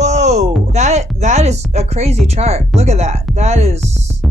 Whoa, that is a crazy chart. Look at that. That is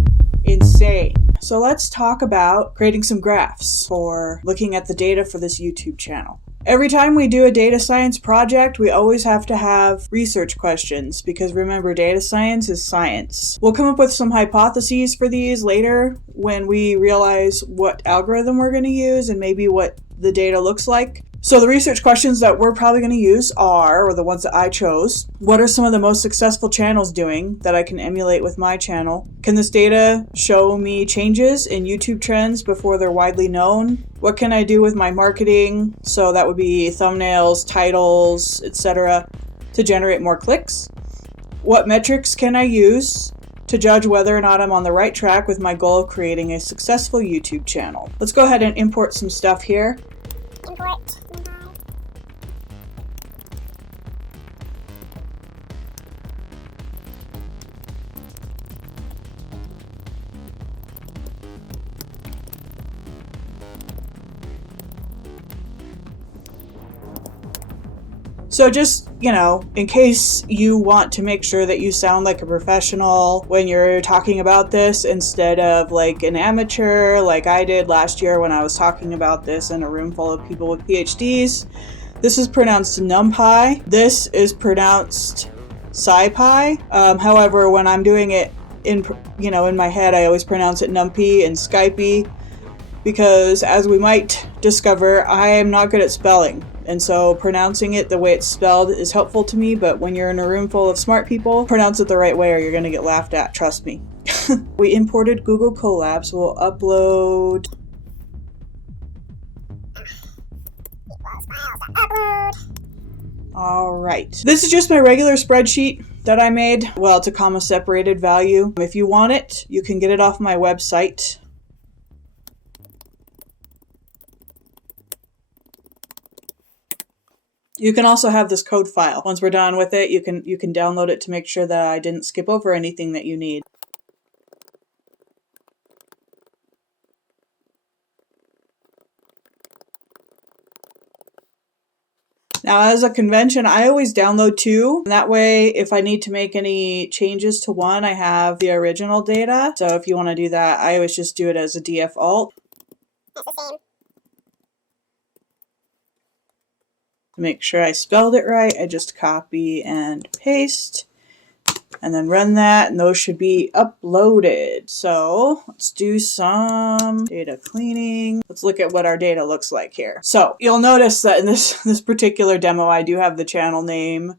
insane. So let's talk about creating some graphs for looking at the data for this YouTube channel. Every time we do a data science project, we always have to have research questions because remember, data science is science. We'll come up with some hypotheses for these later when we realize what algorithm we're going to use and maybe what the data looks like. So the research questions that we're probably going to use are, or the ones that I chose, what are some of the most successful channels doing that I can emulate with my channel? Can this data show me changes in YouTube trends before they're widely known? What can I do with my marketing? So that would be thumbnails, titles, etc. to generate more clicks. What metrics can I use to judge whether or not I'm on the right track with my goal of creating a successful YouTube channel? Let's go ahead and import some stuff here. Import. So just, in case you want to make sure that you sound like a professional when you're talking about this instead of like an amateur like I did last year when I was talking about this in a room full of people with PhDs, this is pronounced numpy. This is pronounced scipy. However, when I'm doing it in my head, I always pronounce it numpy and skypey because, as we might discover, I am not good at spelling. And so pronouncing it the way it's spelled is helpful to me, but when you're in a room full of smart people, pronounce it the right way or you're going to get laughed at, trust me. We imported Google Colab, so we'll upload. All right. This is just my regular spreadsheet that I made. Well, it's a comma separated value. If you want it, you can get it off my website. You can also have this code file. Once we're done with it, you can download it to make sure that I didn't skip over anything that you need. Now, as a convention, I always download two. That way, if I need to make any changes to one, I have the original data. So if you want to do that, I always just do it as a default. That's the same. To make sure I spelled it right, I just copy and paste and then run that, and those should be uploaded. So let's do some data cleaning. Let's look at what our data looks like here. So you'll notice that in this particular demo, I do have the channel name.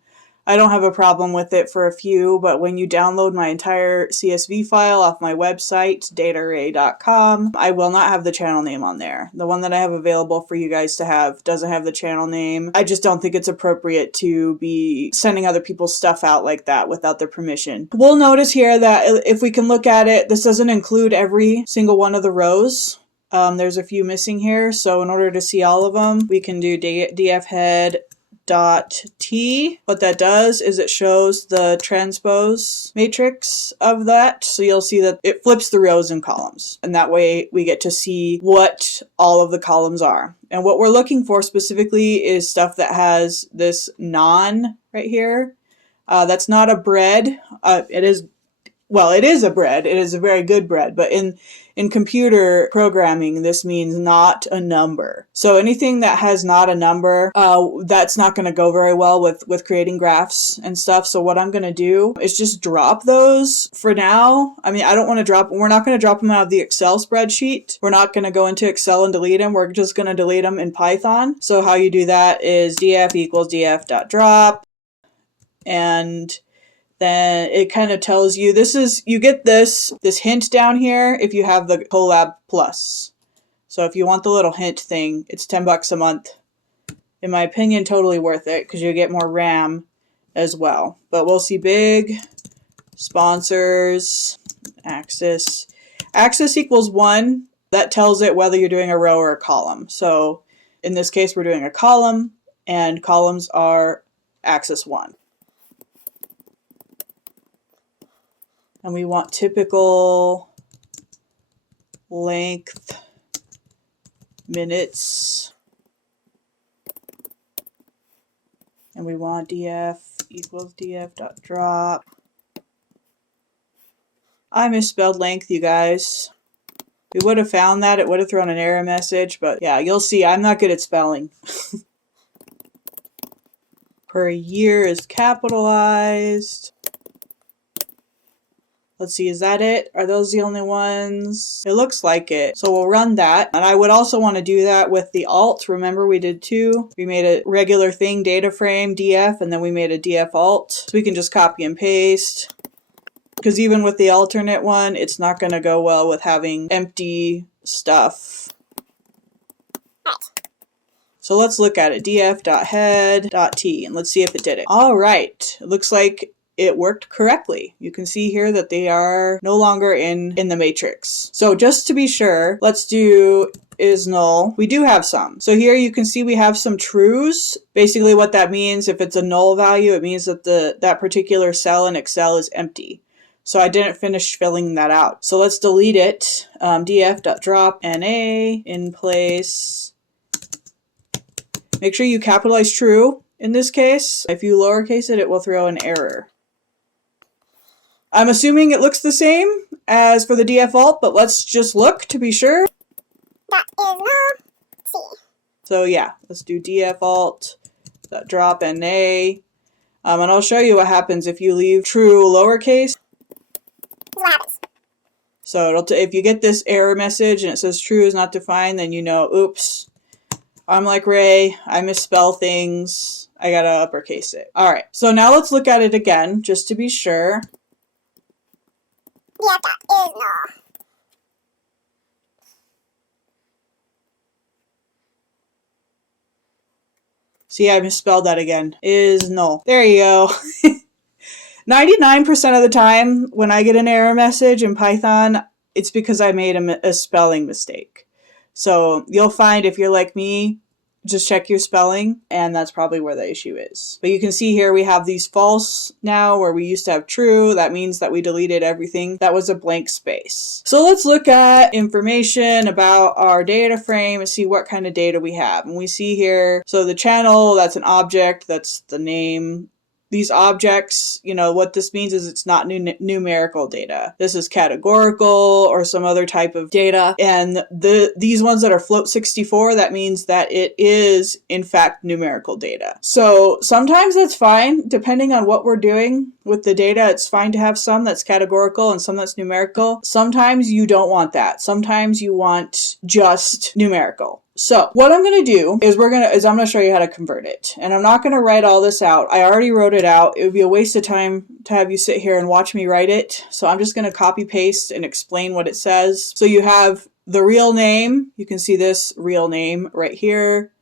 I don't have a problem with it for a few, but when you download my entire CSV file off my website, dataarray.com, I will not have the channel name on there. The one that I have available for you guys to have doesn't have the channel name. I just don't think it's appropriate to be sending other people's stuff out like that without their permission. We'll notice here that if we can look at it, this doesn't include every single one of the rows. There's a few missing here, so in order to see all of them, we can do dfhead .t. What that does is it shows the transpose matrix of that. So you'll see that it flips the rows and columns. And that way we get to see what all of the columns are. And what we're looking for specifically is stuff that has this non right here. That's not a bread. It is a bread. It is a very good bread. But in computer programming, this means not a number. So anything that has not a number, that's not going to go very well with creating graphs and stuff. So what I'm going to do is just drop those for now. I mean, we're not going to drop them out of the Excel spreadsheet. We're not going to go into Excel and delete them. We're just going to delete them in Python. So how you do that is df equals df.drop. And then it kind of tells you you get this hint down here if you have the Colab Plus. So if you want the little hint thing, it's $10 a month. In my opinion, totally worth it because you get more RAM as well. But we'll see big, sponsors, axis. Axis equals 1. That tells it whether you're doing a row or a column. So in this case, we're doing a column, and columns are axis 1. And we want typical length, minutes, and we want df equals df.drop. I misspelled length, you guys. We would have found that. It would have thrown an error message, but yeah, you'll see I'm not good at spelling. Per year is capitalized. Let's see, is that it? Are those the only ones? It looks like it. So we'll run that. And I would also want to do that with the alt. Remember we did two. We made a regular thing, data frame, df, and then we made a df alt. So we can just copy and paste. Because even with the alternate one, it's not going to go well with having empty stuff. So let's look at it. df.head.t, and let's see if it did it. All right. It looks like it worked correctly. You can see here that they are no longer in the matrix. So just to be sure, let's do is null. We do have some. So here you can see we have some trues. Basically what that means, if it's a null value, it means that that particular cell in Excel is empty. So I didn't finish filling that out. So let's delete it. df.drop NA in place. Make sure you capitalize true in this case. If you lowercase it, it will throw an error. I'm assuming it looks the same as for the df alt, but let's just look to be sure. That is null. C. So yeah, let's do df alt drop NA. And I'll show you what happens if you leave true lowercase. What happens? So if you get this error message and it says true is not defined, then you know, oops, I'm like Ray, I misspell things, I gotta uppercase it. All right, so now let's look at it again, just to be sure. df dot is null. See, I misspelled that again. Is null. There you go. 99% of the time when I get an error message in Python, it's because I made a spelling mistake. So you'll find if you're like me, just check your spelling, and that's probably where the issue is. But you can see here we have these false now where we used to have true. That means that we deleted everything that was a blank space. So let's look at information about our data frame and see what kind of data we have. And we see here, so the channel, that's an object, that's the name. These objects, you know, what this means is it's not numerical data. This is categorical or some other type of data. And these ones that are float 64, that means that it is, in fact, numerical data. So sometimes that's fine, depending on what we're doing with the data. It's fine to have some that's categorical and some that's numerical. Sometimes you don't want that. Sometimes you want just numerical. So what I'm going to do is I'm going to show you how to convert it. And I'm not going to write all this out. I already wrote it out. It would be a waste of time to have you sit here and watch me write it. So I'm just going to copy paste and explain what it says. So you have the real name. You can see this real name right here.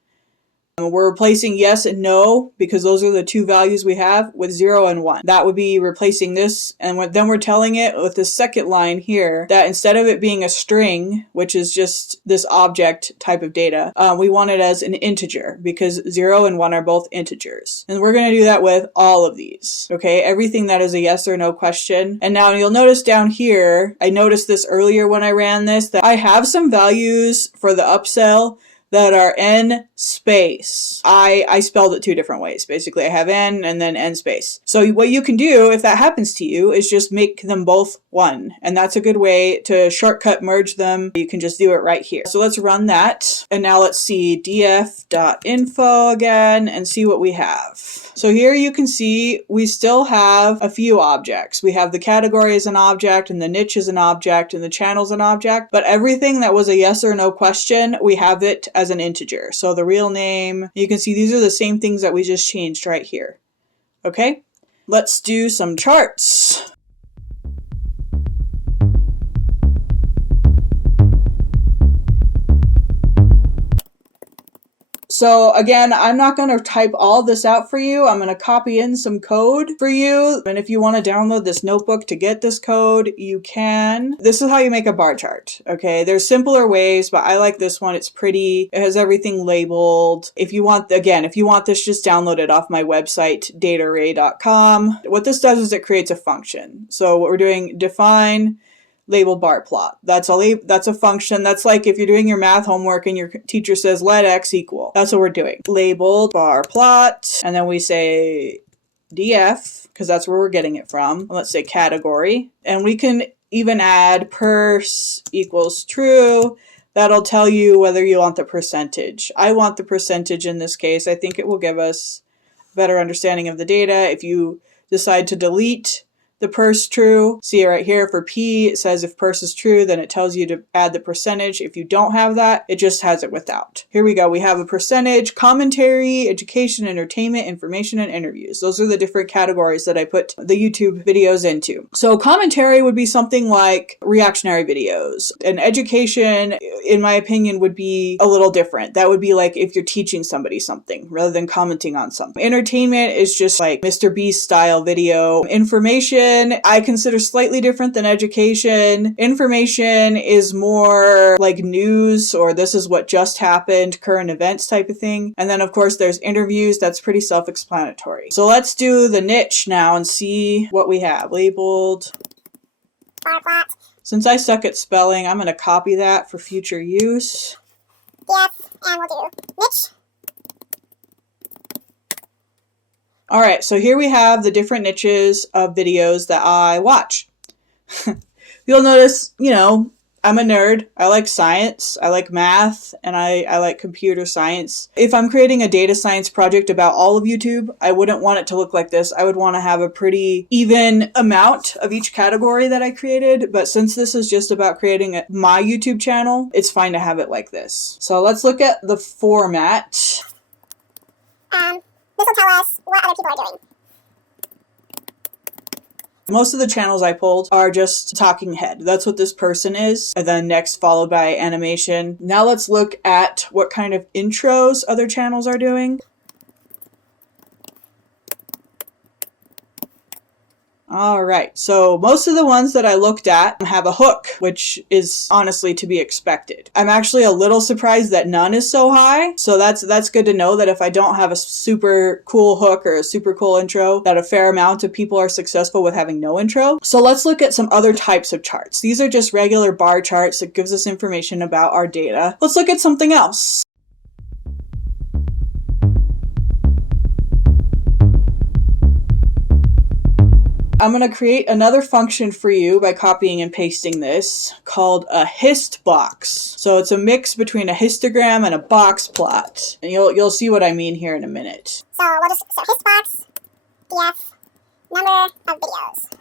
We're replacing yes and no because those are the two values we have with 0 and 1. That would be replacing this, and then we're telling it with this second line here that instead of it being a string, which is just this object type of data, we want it as an integer because 0 and 1 are both integers. And we're going to do that with all of these, okay? Everything that is a yes or no question. And now you'll notice down here, I noticed this earlier when I ran this, that I have some values for the upsell that are n space. I spelled it two different ways. Basically, I have n and then n space. So what you can do, if that happens to you, is just make them both 1. And that's a good way to shortcut merge them. You can just do it right here. So let's run that. And now let's see df.info again and see what we have. So here you can see we still have a few objects. We have the category as an object and the niche as an object and the channel as an object. But everything that was a yes or no question, we have it as an integer. So the real name, you can see these are the same things that we just changed right here. Okay, let's do some charts. So again, I'm not going to type all this out for you. I'm going to copy in some code for you. And if you want to download this notebook to get this code, you can. This is how you make a bar chart. Okay, there's simpler ways, but I like this one. It's pretty. It has everything labeled. If you want this, just download it off my website, dataarray.com. What this does is it creates a function. So what we're doing, define labeled bar plot. That's a function. That's like if you're doing your math homework and your teacher says let x equal. That's what we're doing. Labeled bar plot, and then we say df, because that's where we're getting it from. Let's say category, and we can even add pers equals true. That'll tell you whether you want the percentage. I want the percentage in this case. I think it will give us a better understanding of the data. If you decide to delete the pers true, see right here for P, it says if pers is true, then it tells you to add the percentage. If you don't have that, it just has it without. Here we go. We have a percentage, commentary, education, entertainment, information, and interviews. Those are the different categories that I put the YouTube videos into. So commentary would be something like reactionary videos. And education, in my opinion, would be a little different. That would be like if you're teaching somebody something rather than commenting on something. Entertainment is just like Mr. Beast style video. Information, I consider slightly different than education. Information is more like news, or this is what just happened, current events type of thing. And then of course there's interviews. That's pretty self-explanatory. So let's do the niche now and see what we have. Labeled bar plot. Since I suck at spelling, I'm going to copy that for future use. Df, and we'll do niche. Alright, so here we have the different niches of videos that I watch. You'll notice, I'm a nerd. I like science, I like math, and I like computer science. If I'm creating a data science project about all of YouTube, I wouldn't want it to look like this. I would want to have a pretty even amount of each category that I created, but since this is just about creating my YouTube channel, it's fine to have it like this. So let's look at the format. This will tell us what other people are doing. Most of the channels I pulled are just talking head. That's what this person is. And then next followed by animation. Now let's look at what kind of intros other channels are doing. Alright, so most of the ones that I looked at have a hook, which is honestly to be expected. I'm actually a little surprised that none is so high, so that's good to know that if I don't have a super cool hook or a super cool intro, that a fair amount of people are successful with having no intro. So let's look at some other types of charts. These are just regular bar charts that gives us information about our data. Let's look at something else. I'm going to create another function for you by copying and pasting this called a hist box. So it's a mix between a histogram and a box plot. And you'll see what I mean here in a minute. So hist box, df, number of videos.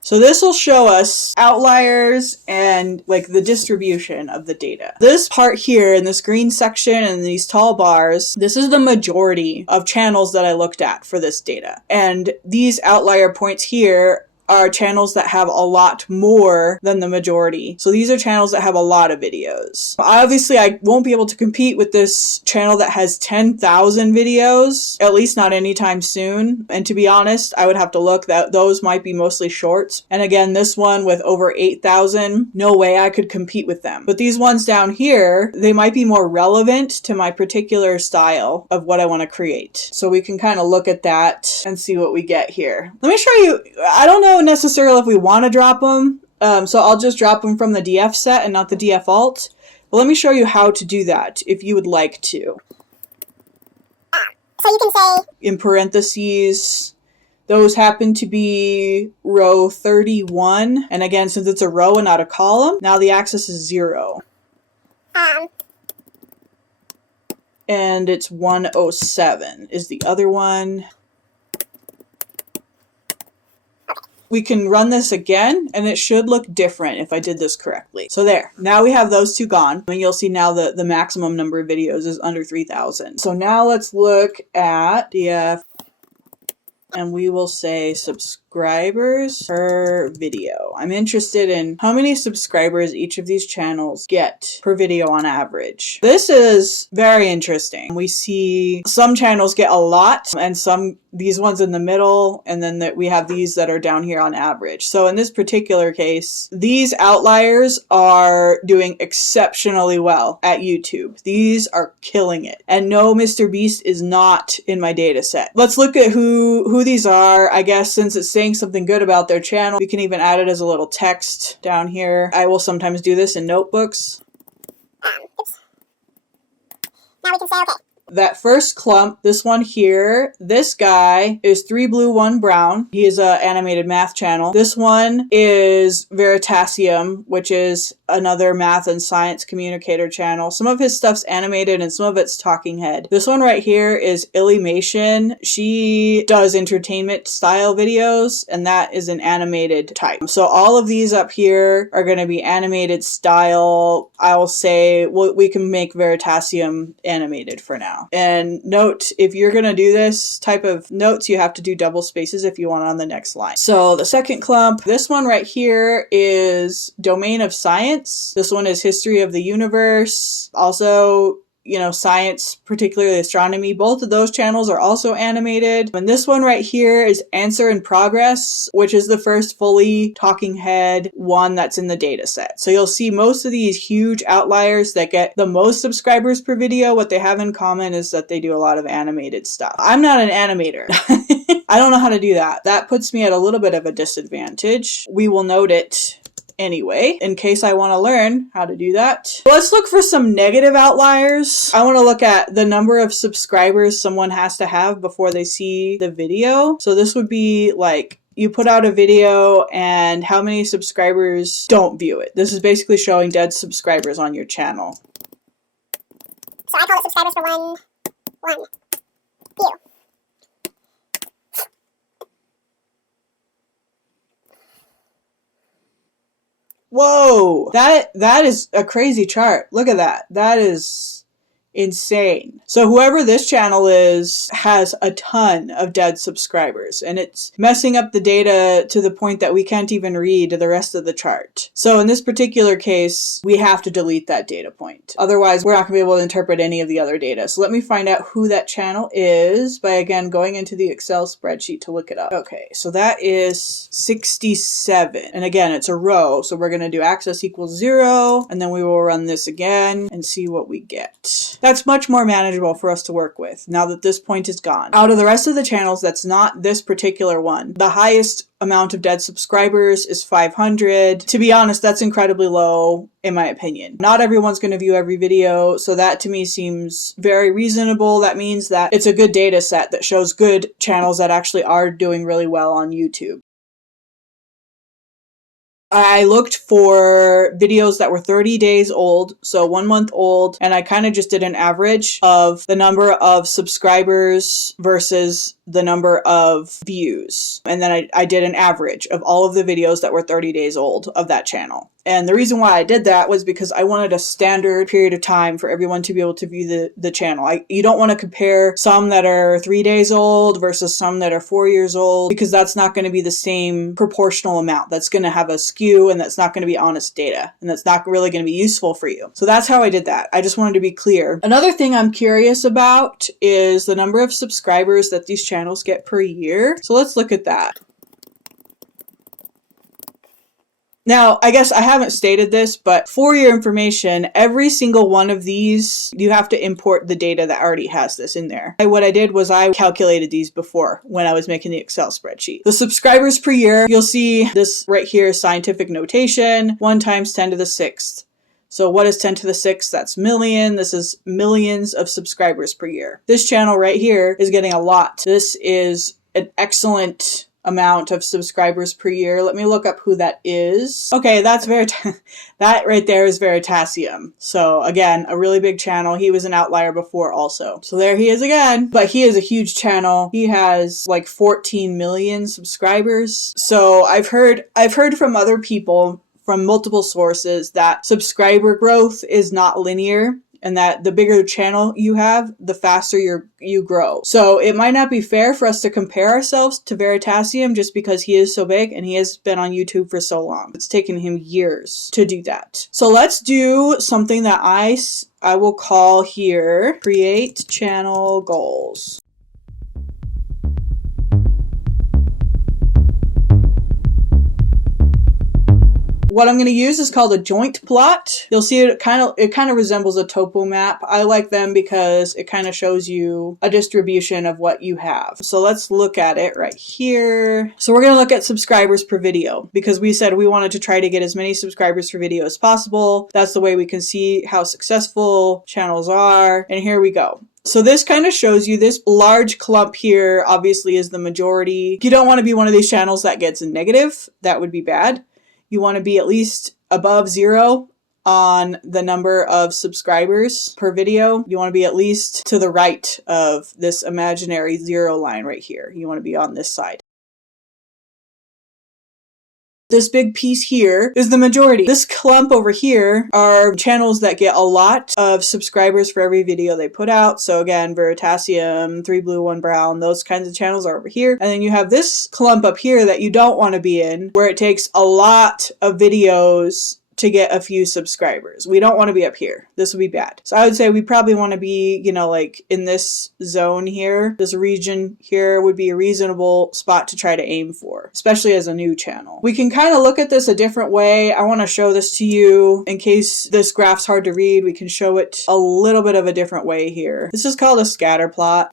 So this will show us outliers and like the distribution of the data. This part here in this green section and these tall bars, this is the majority of channels that I looked at for this data. And these outlier points here are channels that have a lot more than the majority. So these are channels that have a lot of videos. Obviously, I won't be able to compete with this channel that has 10,000 videos, at least not anytime soon. And to be honest, I would have to look that those might be mostly shorts. And again, this one with over 8,000, no way I could compete with them. But these ones down here, they might be more relevant to my particular style of what I want to create. So we can kind of look at that and see what we get here. Let me show you, I don't know necessarily if we want to drop them, so I'll just drop them from the DF set and not the DF alt. But let me show you how to do that if you would like to. So you can say in parentheses, those happen to be row 31, and again, since it's a row and not a column, now the axis is 0. And it's 107 is the other one. We can run this again, and it should look different if I did this correctly. So there, now we have those two gone, and you'll see now the maximum number of videos is under 3,000. So now let's look at DF, and we will say subscribers per video. I'm interested in how many subscribers each of these channels get per video on average. This is very interesting. We see some channels get a lot, and these ones in the middle, and then we have these that are down here on average. So in this particular case, these outliers are doing exceptionally well at YouTube. These are killing it. And no, Mr. Beast is not in my data set. Let's look at who these are. I guess since it's saying something good about their channel. We can even add it as a little text down here. I will sometimes do this in notebooks. Oops. Now we can say okay. That first clump, this one here, this guy is 3 Blue 1 Brown. He is an animated math channel. This one is Veritasium, which is another math and science communicator channel. Some of his stuff's animated and some of it's talking head. This one right here is Illymation. She does entertainment style videos, and that is an animated type. So all of these up here are going to be animated style. I will say, well, we can make Veritasium animated for now. And note, if you're going to do this type of notes, you have to do double spaces if you want on the next line. So the second clump, this one right here is Domain of Science. This one is History of the Universe. Also, you know, science, particularly astronomy. Both of those channels are also animated. And this one right here is Answer in Progress, which is the first fully talking head one that's in the data set. So you'll see most of these huge outliers that get the most subscribers per video. What they have in common is that they do a lot of animated stuff. I'm not an animator. I don't know how to do that. That puts me at a little bit of a disadvantage. We will note it anyway, in case I want to learn how to do that. Let's look for some negative outliers. I want to look at the number of subscribers someone has to have before they see the video. So this would be like, you put out a video and how many subscribers don't view it. This is basically showing dead subscribers on your channel. So I call it subscribers for one view. Whoa, that is a crazy chart. Look at that. That is insane. So whoever this channel is has a ton of dead subscribers, and it's messing up the data to the point that we can't even read the rest of the chart. So in this particular case, we have to delete that data point. Otherwise, we're not going to be able to interpret any of the other data. So let me find out who that channel is by, again, going into the Excel spreadsheet to look it up. Okay, so that is 67. And again, it's a row. So we're going to do access equals 0, and then we will run this again and see what we get. That's much more manageable for us to work with now that this point is gone. Out of the rest of the channels, that's not this particular one. The highest amount of dead subscribers is 500. To be honest, that's incredibly low in my opinion. Not everyone's going to view every video, so that to me seems very reasonable. That means that it's a good data set that shows good channels that actually are doing really well on YouTube. I looked for videos that were 30 days old, so 1 month old, and I kind of just did an average of the number of subscribers versus the number of views. And then I did an average of all of the videos that were 30 days old of that channel. And the reason why I did that was because I wanted a standard period of time for everyone to be able to view the channel. You don't want to compare some that are 3 days old versus some that are 4 years old, because that's not going to be the same proportional amount. That's going to have a skew, and that's not going to be honest data, and that's not really going to be useful for you. So that's how I did that. I just wanted to be clear. Another thing I'm curious about is the number of subscribers that these channels get per year. So let's look at that. Now, I guess I haven't stated this, but for your information, every single one of these, you have to import the data that already has this in there. What I did was I calculated these before when I was making the Excel spreadsheet. The subscribers per year, you'll see this right here, scientific notation, 1 times 10 to the 6th. So what is 10 to the 6th? That's million. This is millions of subscribers per year. This channel right here is getting a lot. This is an excellent amount of subscribers per year. Let me look up who that is. Okay, that's that right there is Veritasium. So again, a really big channel. He was an outlier before also. So there he is again, but he is a huge channel. He has like 14 million subscribers. So I've heard from other people from multiple sources that subscriber growth is not linear, and that the bigger channel you have, the faster you grow. So it might not be fair for us to compare ourselves to Veritasium just because he is so big and he has been on YouTube for so long. It's taken him years to do that. So let's do something that I will call here, create channel goals. what I'm going to use is called a joint plot. You'll see it kind of resembles a topo map. I like them because it kind of shows you a distribution of what you have. So let's look at it right here. So we're going to look at subscribers per video because we said we wanted to try to get as many subscribers per video as possible. That's the way we can see how successful channels are. And here we go. So this kind of shows you this large clump here obviously is the majority. You don't want to be one of these channels that gets negative. That would be bad. You want to be at least above 0 on the number of subscribers per video. You want to be at least to the right of this imaginary 0 line right here. You want to be on this side. This big piece here is the majority. This clump over here are channels that get a lot of subscribers for every video they put out. So again, Veritasium, 3 Blue, 1 Brown, those kinds of channels are over here. And then you have this clump up here that you don't want to be in, where it takes a lot of videos to get a few subscribers. We don't want to be up here. This would be bad. So I would say we probably want to be, you know, like in this zone here. This region here would be a reasonable spot to try to aim for, especially as a new channel. We can kind of look at this a different way. I want to show this to you in case this graph's hard to read. We can show it a little bit of a different way here. This is called a scatter plot.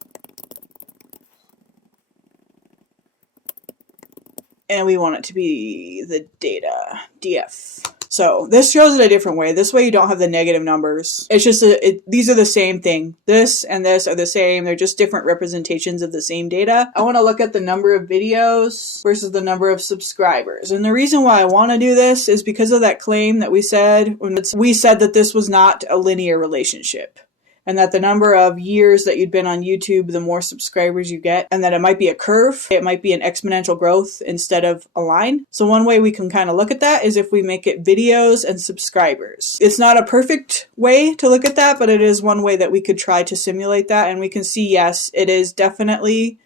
And we want it to be the data, DF. So this shows it a different way. This way you don't have the negative numbers. It's just, these are the same thing. This and this are the same. They're just different representations of the same data. I want to look at the number of videos versus the number of subscribers. And the reason why I want to do this is because of that claim that we said, when we said that this was not a linear relationship. And that the number of years that you'd been on YouTube, the more subscribers you get, and that it might be a curve, it might be an exponential growth instead of a line. So one way we can kind of look at that is if we make it videos and subscribers. It's not a perfect way to look at that, but it is one way that we could try to simulate that, and we can see, yes, it is definitely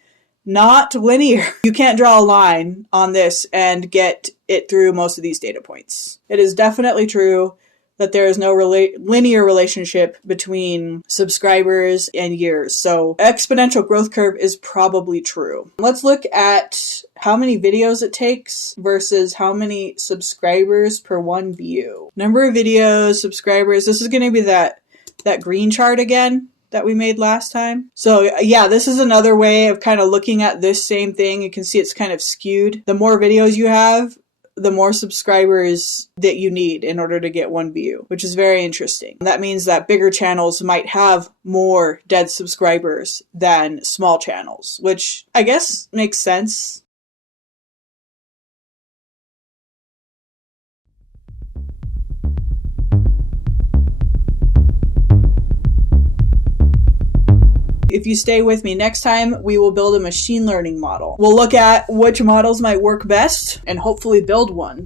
not linear. You can't draw a line on this and get it through most of these data points. It is definitely true that there is no linear relationship between subscribers and years. So exponential growth curve is probably true. Let's look at how many videos it takes versus how many subscribers per one view. Number of videos, subscribers, this is going to be that green chart again that we made last time. So yeah, this is another way of kind of looking at this same thing. You can see it's kind of skewed. The more videos you have, the more subscribers that you need in order to get one view, which is very interesting. That means that bigger channels might have more dead subscribers than small channels, which I guess makes sense. If you stay with me next time, we will build a machine learning model. We'll look at which models might work best and hopefully build one.